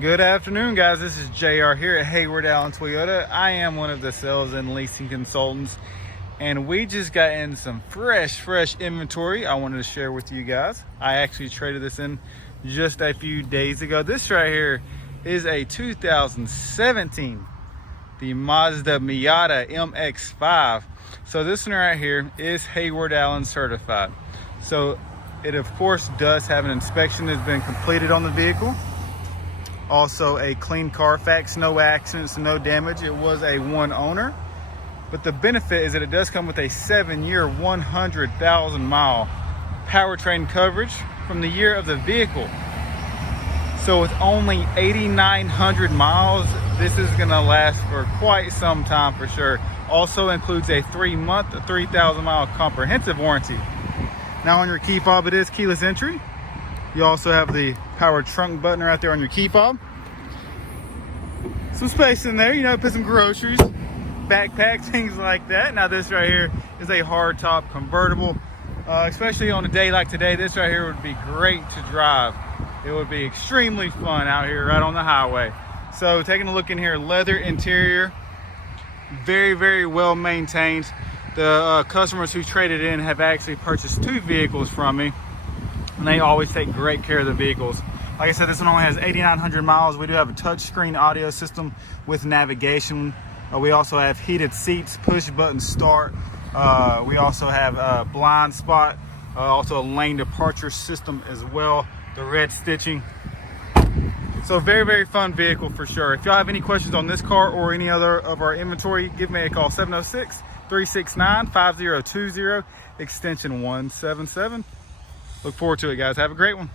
Good afternoon, guys. This is JR here at Heyward Allen Toyota. I am one of the sales and leasing consultants, and we just got in some fresh inventory I wanted to share with you guys. I actually traded this in just a few days ago. This right here is a 2017, the Mazda Miata MX-5. So this one right here is Heyward Allen certified. So it of course does have an inspection that's been completed on the vehicle. Also a clean Carfax, no accidents, no damage. It was a one owner. But the benefit is that it does come with a 7-year, 100,000 mile powertrain coverage from the year of the vehicle. So with only 8,900 miles, this is gonna last for quite some time for sure. Also includes a 3-month, 3,000 mile comprehensive warranty. Now on your key fob, it is keyless entry. You also have the power trunk button right there on your key fob. Some space in there, you know, put some groceries, backpack, things like that. Now this right here is a hard top convertible. Especially on a day like today, this right here would be great to drive. It would be extremely fun out here right on the highway. So taking a look in here, leather interior, very well maintained. The customers who traded in have actually purchased 2 vehicles from me, and they always take great care of the vehicles. Like I said, this one only has 8,900 miles. We do have a touchscreen audio system with navigation. We also have heated seats, push button start. We also have blind spot, also a lane departure system as well, the red stitching. So very fun vehicle for sure. If y'all have any questions on this car or any other of our inventory, give me a call, 706-369-5020, extension 177. Look forward to it, guys. Have a great one.